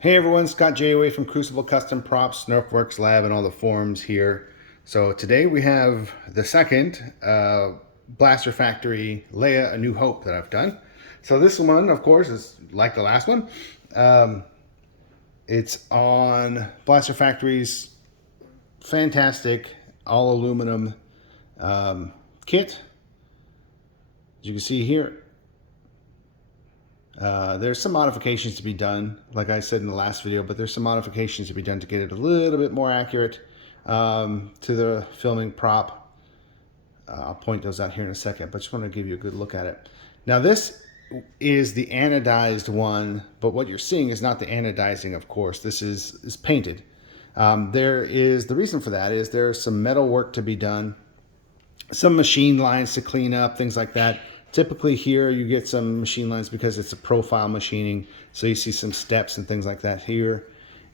Hey everyone, Scott J. away from Crucible Custom Props, Nerfworks Lab, and all the forums here. So today we have the second Blaster Factory Leia A New Hope that I've done. So this one, of course, is like the last one. Um, it's on Blaster Factory's fantastic all aluminum kit. As you can see here, there's some modifications to be done, like I said in the last video, but there's some modifications to be done to get it a little bit more accurate to the filming prop. I'll point those out here in a second, but just want to give you a good look at it. Now this is the anodized one, but what you're seeing is not the anodizing, of course. This is painted. The reason for that is there's some metal work to be done, some machine lines to clean up, things like that. Typically here you get some machine lines because it's a profile machining, so you see some steps and things like that here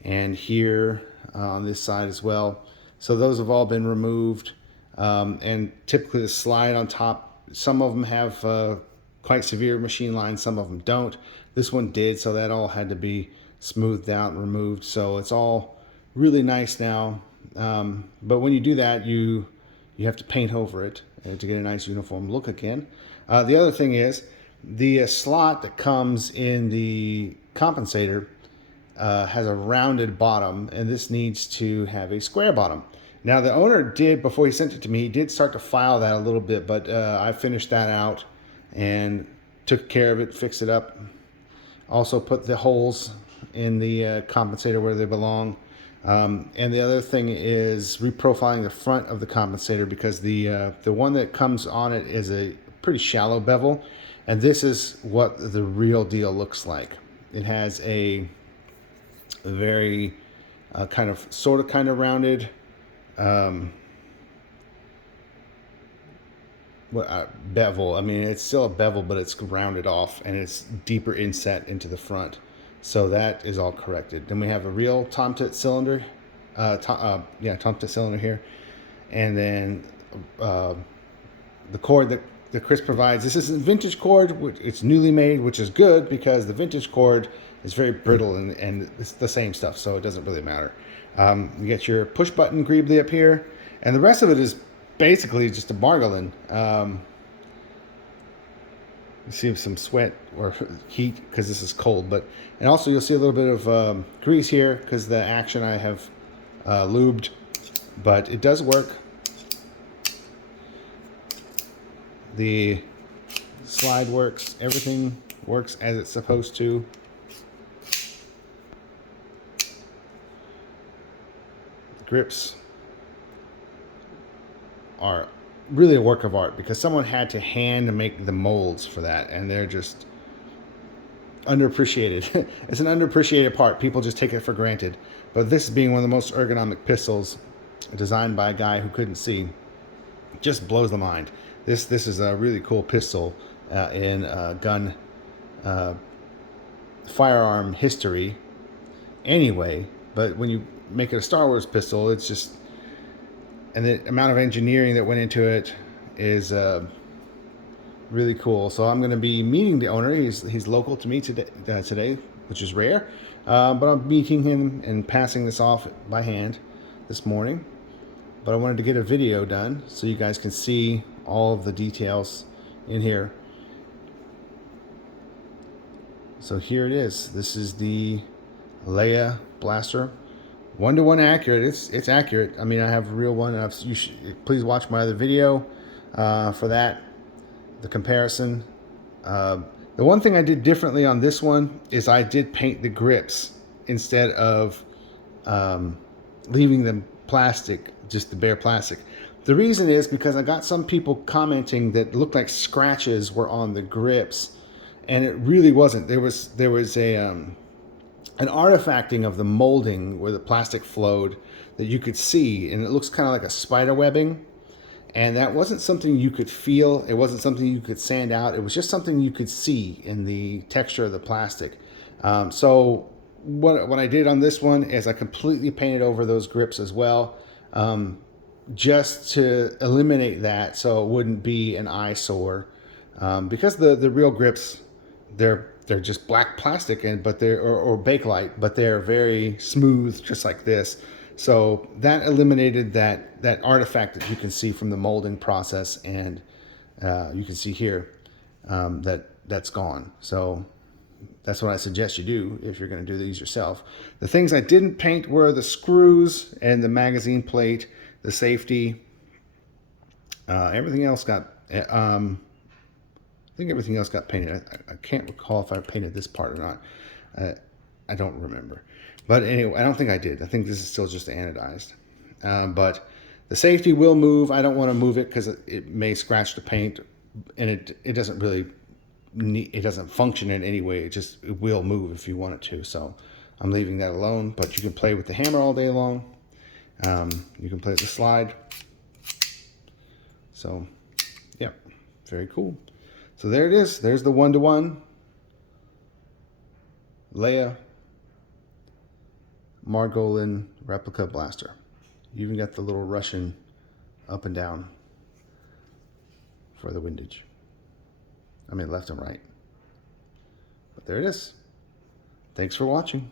and here on this side as well. So those have all been removed, and typically the slide on top, some of them have quite severe machine lines, some of them don't. This one did, so that all had to be smoothed out and removed, so it's all really nice now. But when you do that, you have to paint over it to get a nice uniform look again. The other thing is the slot that comes in the compensator has a rounded bottom, and this needs to have a square bottom. Now the owner did, before he sent it to me, he did start to file that a little bit, but I finished that out and took care of it, fixed it up. Also put the holes in the compensator where they belong. And the other thing is reprofiling the front of the compensator, because the one that comes on it is a pretty shallow bevel, and this is what the real deal looks like. It has a very kind of rounded bevel. I mean, it's still a bevel, but it's rounded off and it's deeper inset into the front. So that is all corrected. Then we have a real Tomtit cylinder, Tomtit cylinder here, and then the cord that Chris provides. This isn't vintage cord; it's newly made, which is good because the vintage cord is very brittle and it's the same stuff, so it doesn't really matter. You get your push button greebly up here, and the rest of it is basically just a margolin. You see some sweat or heat because this is cold, and also you'll see a little bit of grease here because the action I have lubed, but it does work. The slide works, everything works as it's supposed to. The grips are really a work of art because someone had to hand make the molds for that, and they're just underappreciated. It's an underappreciated part. People just take it for granted. But this being one of the most ergonomic pistols designed by a guy who couldn't see, just blows the mind. This is a really cool pistol in gun firearm history anyway, but when you make it a Star Wars pistol, it's just, and the amount of engineering that went into it is really cool. So I'm going to be meeting the owner. He's local to me today, which is rare, but I'm meeting him and passing this off by hand this morning. But I wanted to get a video done so you guys can see all of the details in here. So here it is. This is the Leia blaster, 1-to-1 accurate. It's accurate. I mean, I have a real one. Please watch my other video for that, the comparison. The one thing I did differently on this one is I did paint the grips instead of leaving them plastic, just the bare plastic. The reason is because I got some people commenting that looked like scratches were on the grips, and it really wasn't. There was a an artifacting of the molding where the plastic flowed that you could see, and it looks kind of like a spider webbing, and that wasn't something you could feel. It wasn't something you could sand out. It was just something you could see in the texture of the plastic. So what I did on this one is I completely painted over those grips as well, just to eliminate that so it wouldn't be an eyesore, because the real grips, they're they're just black plastic, but they're or Bakelite, but they're very smooth, just like this. So that eliminated that artifact that you can see from the molding process, and you can see here that's gone. So that's what I suggest you do if you're going to do these yourself. The things I didn't paint were the screws and the magazine plate, the safety. Everything else got. I think everything else got painted. I can't recall if I painted this part or not. I don't remember. But anyway, I don't think I did. I think this is still just anodized. But the safety will move. I don't want to move it because it may scratch the paint, and it doesn't really it doesn't function in any way. It will move if you want it to. So I'm leaving that alone. But you can play with the hammer all day long. You can play with the slide. So yeah, very cool. So there it is. There's the 1-to-1 Leia Margolin replica blaster. You even got the little Russian up and down for the windage. I mean left and right. But there it is. Thanks for watching.